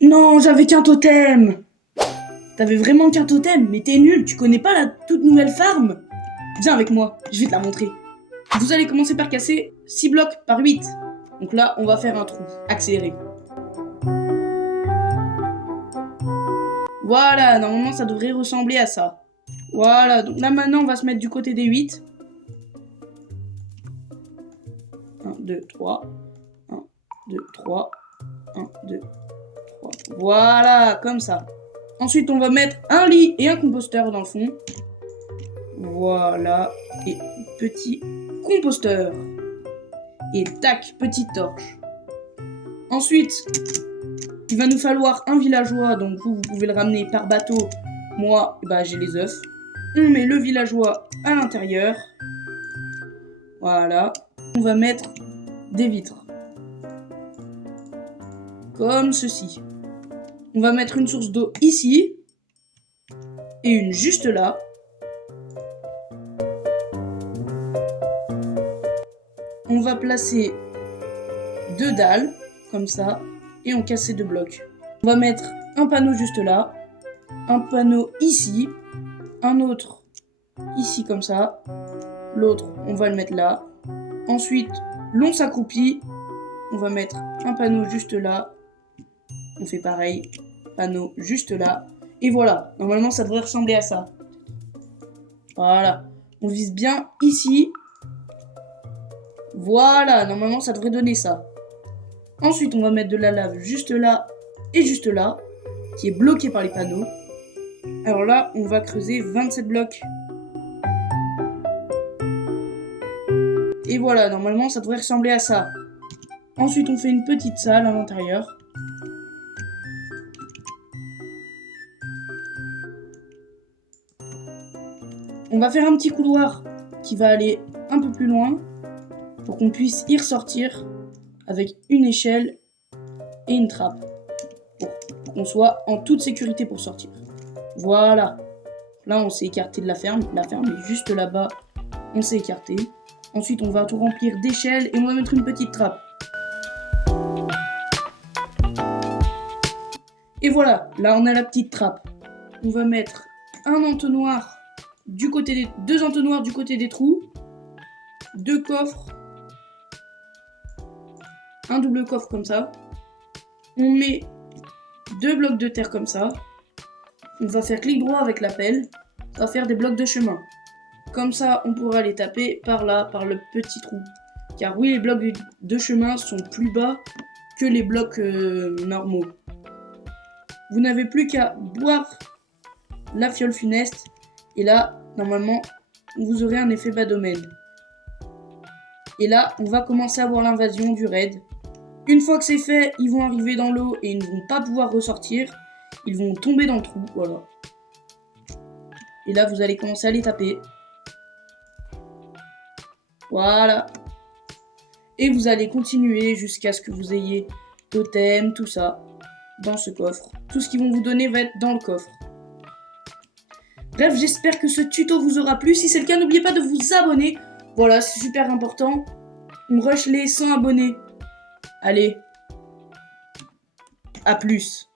Non, j'avais qu'un totem. T'avais vraiment qu'un totem, mais t'es nul, tu connais pas la toute nouvelle farm? Viens avec moi, je vais te la montrer. Vous allez commencer par casser 6 blocs par 8. Donc là, on va faire un trou, accéléré. Voilà, normalement ça devrait ressembler à ça. Voilà, donc là maintenant on va se mettre du côté des 8. 1, 2, 3. 1, 2, 3. 1, 2, 3. Voilà, comme ça. Ensuite, on va mettre un lit et un composteur dans le fond. Voilà. Et petit composteur. Et tac, petite torche. Ensuite, il va nous falloir un villageois. Donc vous pouvez le ramener par bateau. Moi, bah, j'ai les œufs. On met le villageois à l'intérieur. Voilà. On va mettre des vitres. Comme ceci. On va mettre une source d'eau ici. Et une juste là. On va placer 2 dalles, comme ça. Et on casse ces 2 blocs. On va mettre un panneau juste là. Un panneau ici. Un autre ici comme ça. L'autre, on va le mettre là. Ensuite, l'on s'accroupit. On va mettre un panneau juste là. On fait pareil. Panneau juste là. Et voilà. Normalement, ça devrait ressembler à ça. Voilà. On vise bien ici. Voilà. Normalement, ça devrait donner ça. Ensuite, on va mettre de la lave juste là et juste là. Qui est bloquée par les panneaux. Alors là, on va creuser 27 blocs. Et voilà, normalement, ça devrait ressembler à ça. Ensuite, on fait une petite salle à l'intérieur. On va faire un petit couloir qui va aller un peu plus loin pour qu'on puisse y ressortir avec une échelle et une trappe pour qu'on soit en toute sécurité pour sortir. Voilà. Là, on s'est écarté de la ferme. La ferme est juste là-bas. On s'est écarté. Ensuite, on va tout remplir d'échelles et on va mettre une petite trappe. Et voilà, là on a la petite trappe. On va mettre un entonnoir du côté des... 2 entonnoirs du côté des trous. 2 coffres. Un double coffre comme ça. On met 2 blocs de terre comme ça. On va faire clic droit avec la pelle. Ça va faire des blocs de chemin. Comme ça, on pourra les taper par là, par le petit trou. Car oui, les blocs de chemin sont plus bas que les blocs normaux. Vous n'avez plus qu'à boire la fiole funeste. Et là, normalement, vous aurez un effet bas domaine. Et là, on va commencer à voir l'invasion du raid. Une fois que c'est fait, ils vont arriver dans l'eau et ils ne vont pas pouvoir ressortir. Ils vont tomber dans le trou, voilà. Et là, vous allez commencer à les taper. Voilà. Et vous allez continuer jusqu'à ce que vous ayez totem, tout ça, dans ce coffre. Tout ce qu'ils vont vous donner va être dans le coffre. Bref, j'espère que ce tuto vous aura plu. Si c'est le cas, n'oubliez pas de vous abonner. Voilà, c'est super important. On rush les 100 abonnés. Allez. À plus.